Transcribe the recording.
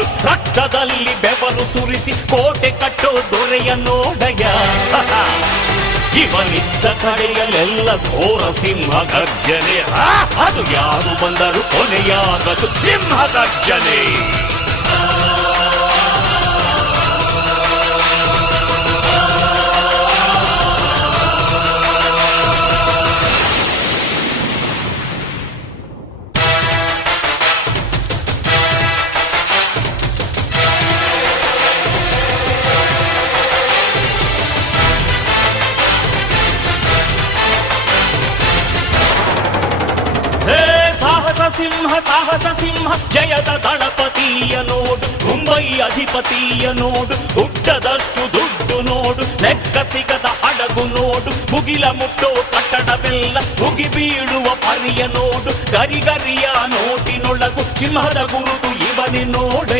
ನೋಡು ರಕ್ತದಲ್ಲಿ ಬೆವರು ಸುರಿಸಿ ಕೋಟೆ ಕಟ್ಟೋ ದೊರೆಯ ನೋಡಯ್ಯ. ಇವನಿದ್ದ ಕಡೆಯಲ್ಲೆಲ್ಲ ಘೋರ ಸಿಂಹ ಗರ್ಜನೆ. ಅದು ಯಾರು ಬಂದರು ಕೊನೆಯಾಗದು ಸಿಂಹ ಗರ್ಜನೆ. ಸಿಂಹ ಸಾಹಸ ಸಿಂಹ ಜಯದ ದಳಪತಿಯ ನೋಡು, ಮುಂಬೈ ಅಧಿಪತಿಯ ನೋಡು, ಹುಟ್ಟದಷ್ಟು ದುಡ್ಡು ನೋಡು, ಲೆಕ್ಕ ಸಿಗದ ಹಡಗು ನೋಡು, ಮುಗಿಲ ಮುಟ್ಟೋ ಕಟ್ಟಡವೆಲ್ಲ ಮುಗಿ ಬೀಳುವ ಪರಿಯ ನೋಡು, ಗರಿಗರಿಯ ನೋಟಿನೊಳಗು ಸಿಂಹದ ಗುರುತು ಇವನೇ ನೋಡ.